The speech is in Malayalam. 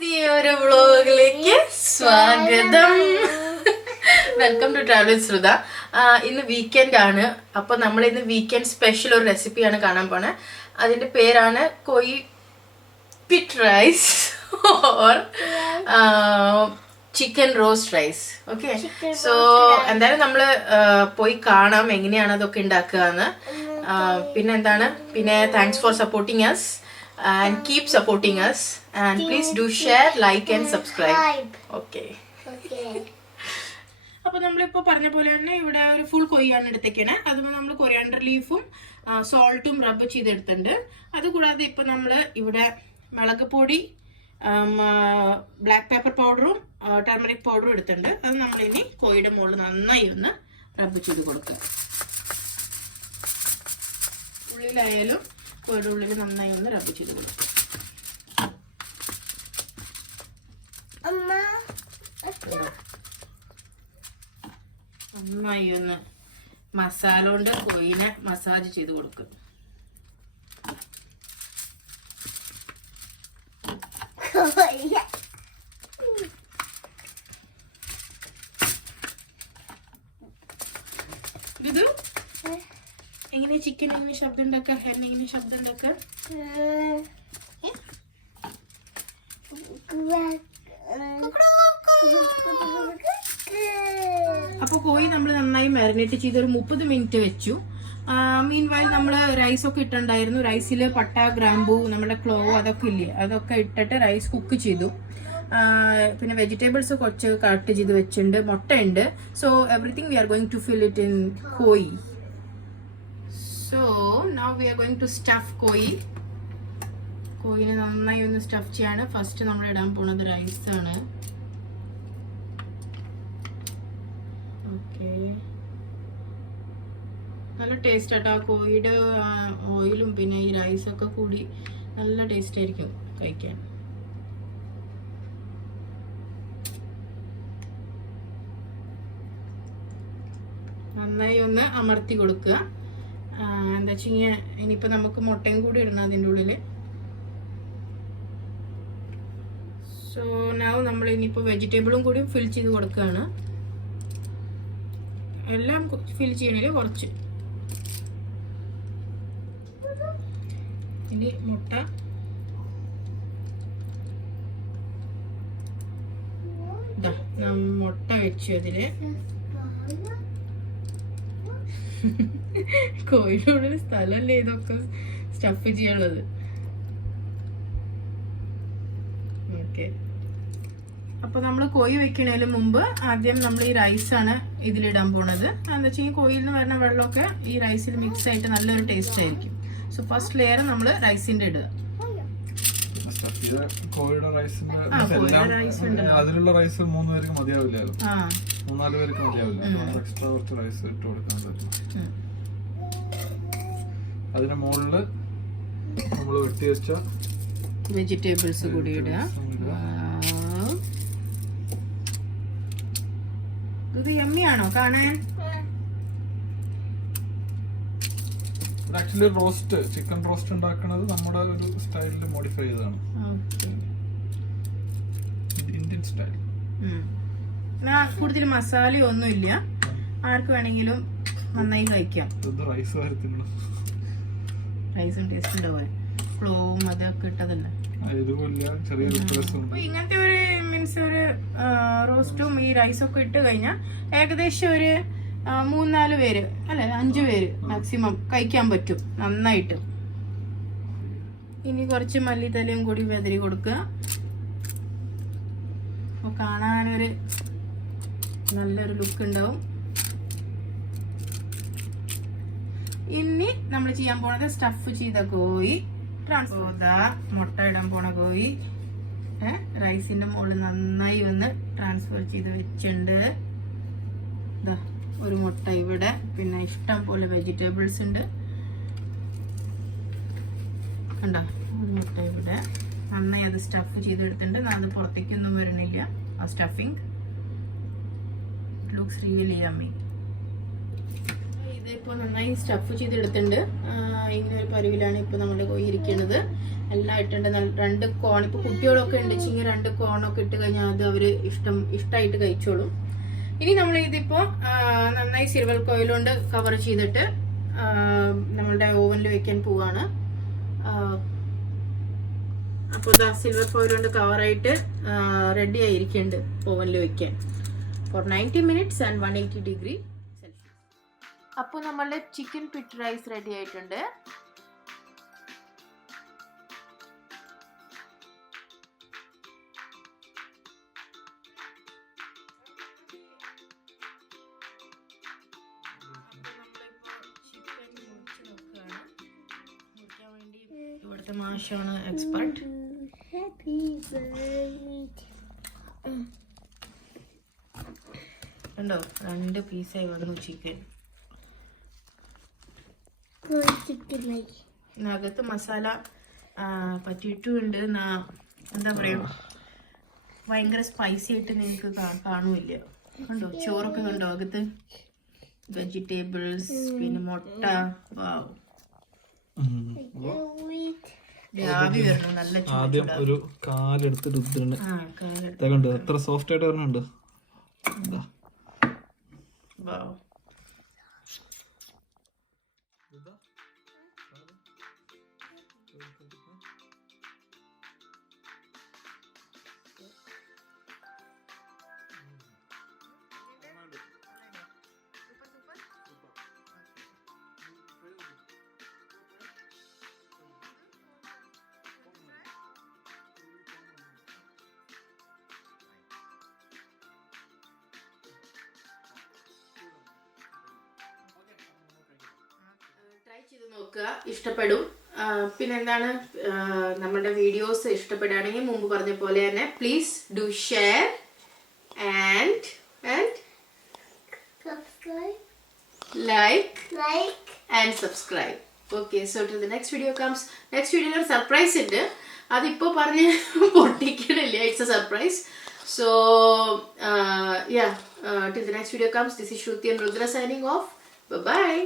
പുതിയൊരു വ്ളോഗിലേക്ക് സ്വാഗതം. Welcome to travel Shrutha. ഇന്ന് വീക്കെൻഡ് ആണ്. അപ്പൊ നമ്മൾ ഇന്ന് വീക്കെൻഡ് സ്പെഷ്യൽ ഒരു റെസിപ്പിയാണ് കാണാൻ പോണേ. അതിന്റെ പേരാണ് കോയി pit rice or chicken roast rice. Okay, so എന്തായാലും നമ്മള് പോയി കാണാം എങ്ങനെയാണ് അതൊക്കെ ഉണ്ടാക്കുക. പിന്നെ എന്താണ്, പിന്നെ thanks for supporting us and keep supporting us and please do share, like and subscribe. Okay. അപ്പോൾ നമ്മളിപ്പോൾ പറഞ്ഞ പോലെ തന്നെ ഇവിടെ ഒരു ഫുൾ കൊയ്യാണ് എടുത്തേക്കണേ. അതും നമ്മൾ കൊറിയാണ്ടർ ലീഫും സോൾട്ടും റബ്ബ് ചെയ്തെടുത്തിട്ടുണ്ട്. അതുകൂടാതെ ഇപ്പോൾ നമ്മൾ ഇവിടെ മുളക് പൊടി, ബ്ലാക്ക് പേപ്പർ പൗഡറും ടർമറിക് പൗഡറും എടുത്തിട്ടുണ്ട്. അത് നമ്മളിനി കോഴിയുടെ മുകളിൽ നന്നായി ഒന്ന് റബ്ബ് ചെയ്ത് കൊടുക്കുക. ഉള്ളിലായാലും കോഴിയുടെ ഉള്ളിൽ നന്നായി ഒന്ന് റബ്ബ് ചെയ്ത് കൊടുക്കും. നന്നായി ഒന്ന് മസാല കൊണ്ട് കോഴിനെ മസാജ് ചെയ്ത് കൊടുക്കും. ഇത് എങ്ങനെ ചിക്കൻ എങ്ങനെ ശബ്ദം ഉണ്ടാക്കുക, ഹെൻ എങ്ങനെ ശബ്ദം ഉണ്ടാക്കുക? അപ്പൊ കോഴി നമ്മൾ നന്നായി മാരിനേറ്റ് ചെയ്ത് ഒരു 30 മിനിറ്റ് വെച്ചു. മീൻ വയൽ നമ്മൾ റൈസ് ഒക്കെ ഇട്ടുണ്ടായിരുന്നു. റൈസിൽ പട്ട, ഗ്രാമ്പൂ, നമ്മുടെ ക്ലോവ് അതൊക്കെ ഇല്ലേ, അതൊക്കെ ഇട്ടിട്ട് റൈസ് കുക്ക് ചെയ്തു. പിന്നെ വെജിറ്റബിൾസ് കുറച്ച് കട്ട് ചെയ്ത് വെച്ചിട്ടുണ്ട്, മുട്ടയുണ്ട്. So everything we are going to fill it in കോഴി. So now we are going to stuff കോഴി. കോഴിനെ നന്നായി ഒന്ന് സ്റ്റഫ് ചെയ്യാണ്. ഫസ്റ്റ് നമ്മൾ ഇടാൻ പോണത് റൈസ് ആണ്. ഓക്കെ, നല്ല ടേസ്റ്റ് ആട്ടോ. ആ കോഴിയുടെ ഓയിലും പിന്നെ ഈ റൈസൊക്കെ കൂടി നല്ല ടേസ്റ്റ് ആയിരിക്കും കഴിക്കാൻ. നന്നായി ഒന്ന് അമർത്തി കൊടുക്കുക. എന്താ വെച്ചാൽ ഇനിയിപ്പോ നമുക്ക് മുട്ടയും കൂടി ഇടണം അതിൻ്റെ ഉള്ളില്. സോ നൗ നമ്മൾ ഇനിയിപ്പോ വെജിറ്റബിളും കൂടി ഫിൽ ചെയ്ത് കൊടുക്കുകയാണ്. എല്ലാം ഫിൽ ചെയ്യണില്ല, കുറച്ച്. ഇനി മുട്ട, മുട്ട വെച്ചു അതില്. കോഴിയുടെ ഒരു സ്ഥലമല്ലേ ഇതൊക്കെ സ്റ്റഫ് ചെയ്യാനുള്ളത്. ഓക്കെ, അപ്പൊ നമ്മൾ കോഴി വെക്കണതിന് മുമ്പ് ആദ്യം നമ്മൾ ഈ റൈസാണ് ഇതിലിടാൻ പോണത്. എന്താ വെച്ചാൽ ഈ കോഴിയിൽ നിന്ന് വരുന്ന വെള്ളമൊക്കെ ഈ റൈസിൽ മിക്സ് ആയിട്ട് നല്ലൊരു ടേസ്റ്റ് ആയിരിക്കും. സോ ഫസ്റ്റ് ലെയർ നമ്മൾ റൈസിന്റെ ഇടുക. അതിലുള്ള റൈസ് 3 പേർക്ക് മതിയാവില്ലല്ലോ, 3-4 പേർക്ക് മതിയാവില്ല. എക്സ്ട്രാ കുറച്ച് റൈസ് ഇട്ട് കൊടുക്കാൻ പറ്റും. അതിന് മുകളില് നമ്മൾ വെട്ടി വെച്ച വെജിറ്റബിൾസ് കൂടി ഇടുക. ഇത് യമ്മിയാണോ കാണാൻ? ആക്ച്വലി റോസ്റ്റ്, ചിക്കൻ റോസ്റ്റ് ഉണ്ടാക്കുന്നത് നമ്മുടെ ഒരു സ്റ്റൈലിൽ മോഡിഫൈ ചെയ്തതാണ്, ഇന്ത്യൻ സ്റ്റൈൽ. കൂടുതൽ മസാലയൊന്നും ഇല്ല, ആർക്ക് വേണമെങ്കിലും നന്നായി കഴിക്കാം. റൈസും ടേസ്റ്റ് ഉണ്ടാവും, ഫ്ലോവും അതൊക്കെ ഇട്ടതല്ലേ. ഇങ്ങനത്തെ ഒരു മീൻസ് ഒരു റോസ്റ്റും ഈ റൈസൊക്കെ ഇട്ട് കഴിഞ്ഞാൽ ഏകദേശം ഒരു 3-4 പേര് അല്ലെ 5 പേര് മാക്സിമം കഴിക്കാൻ പറ്റും നന്നായിട്ട്. ഇനി കുറച്ച് മല്ലിത്തലയും കൂടി വെതറി കൊടുക്കുക. അപ്പോൾ കാണാനൊരു നല്ലൊരു ലുക്ക് ഉണ്ടാവും. ഇനി നമ്മൾ ചെയ്യാൻ പോണത് സ്റ്റഫ് ചെയ്ത കോഴി മുട്ട ഇടാൻ പോണ കോഴി റൈസിന്റെ മുകളിൽ നന്നായി ഒന്ന് ട്രാൻസ്ഫർ ചെയ്ത് വെച്ചിട്ടുണ്ട്. ഒരു മുട്ട ഇവിടെ, പിന്നെ ഇഷ്ടം പോലെ വെജിറ്റബിൾസ് ഉണ്ട്. കണ്ടോ, മുട്ട ഇവിടെ നന്നായി അത് സ്റ്റഫ് ചെയ്തെടുത്തിട്ടുണ്ട്. അത് പുറത്തേക്കൊന്നും വരണില്ല ആ സ്റ്റഫിങ്. Looks really yummy. ഇതിപ്പോൾ നന്നായി സ്റ്റഫ് ചെയ്തെടുത്തിട്ടുണ്ട്. ഇങ്ങനെ ഒരു പരുവിലാണ് ഇപ്പോൾ നമ്മുടെ കോഴി ഇരിക്കുന്നത്. എല്ലാം ഇട്ടുണ്ട്. 2 കോൺ, ഇപ്പൊ കുട്ടികളൊക്കെ ഉണ്ടെച്ചെങ്കിൽ 2 കോണൊക്കെ ഇട്ട് കഴിഞ്ഞാൽ അത് അവര് ഇഷ്ടമായിട്ട് കഴിച്ചോളും. ഇനി നമ്മൾ ഇതിപ്പോ നന്നായി സിൽവർ കോയിൽ കൊണ്ട് കവർ ചെയ്തിട്ട് നമ്മളുടെ ഓവനിൽ വെക്കാൻ പോവാണ്. അപ്പോൾ ഇതാ സിൽവർ ഫോയിൽ കൊണ്ട് കവറായിട്ട് റെഡി ആയിരിക്കുന്നുണ്ട് ഓവനിൽ വെക്കാൻ for 90 minutes and 180 degree celsius. അപ്പോൾ നമ്മളുടെ ചിക്കൻ പിറ്റ് റൈസ് റെഡി ആയിട്ടുണ്ട്. ഇവിടുത്തെ മാഷാണ് എക്സ്പെർട്ട്. കണ്ടോ 2 പീസായി വന്നു ചിക്കൻ. അകത്ത് മസാല പറ്റിയിട്ടുമുണ്ട്. എന്താ പറയാ, ഭയങ്കര സ്പൈസി ആയിട്ട് നിങ്ങൾക്ക് കാണുമില്ല. കണ്ടോ ചോറൊക്കെ കണ്ടോ അകത്ത്, വെജിറ്റബിൾസ്, പിന്നെ മുട്ട. വാവ്, ആവി വരണം, നല്ല ആദ്യം ഒരു കാലെടുത്ത് രുദ്രണ് കണ്ടോ എത്ര സോഫ്റ്റ് ആയിട്ട് വരണുണ്ട്. വാവ്, ട്രൈ ചെയ്ത് നോക്കുക, ഇഷ്ടപ്പെടും. പിന്നെന്താണ്, നമ്മുടെ വീഡിയോസ് ഇഷ്ടപ്പെടുകയാണെങ്കിൽ മുമ്പ് പറഞ്ഞ പോലെ തന്നെ please do share and like and subscribe. Okay, so till the next video comes. Next video ഒരു സർപ്രൈസ് ഉണ്ട്, അതിപ്പോ പറഞ്ഞ് പൊട്ടിക്കണില്ല. It's a surprise. So yeah, till the next video comes, this is Shruti and Rudra signing off. Bye bye.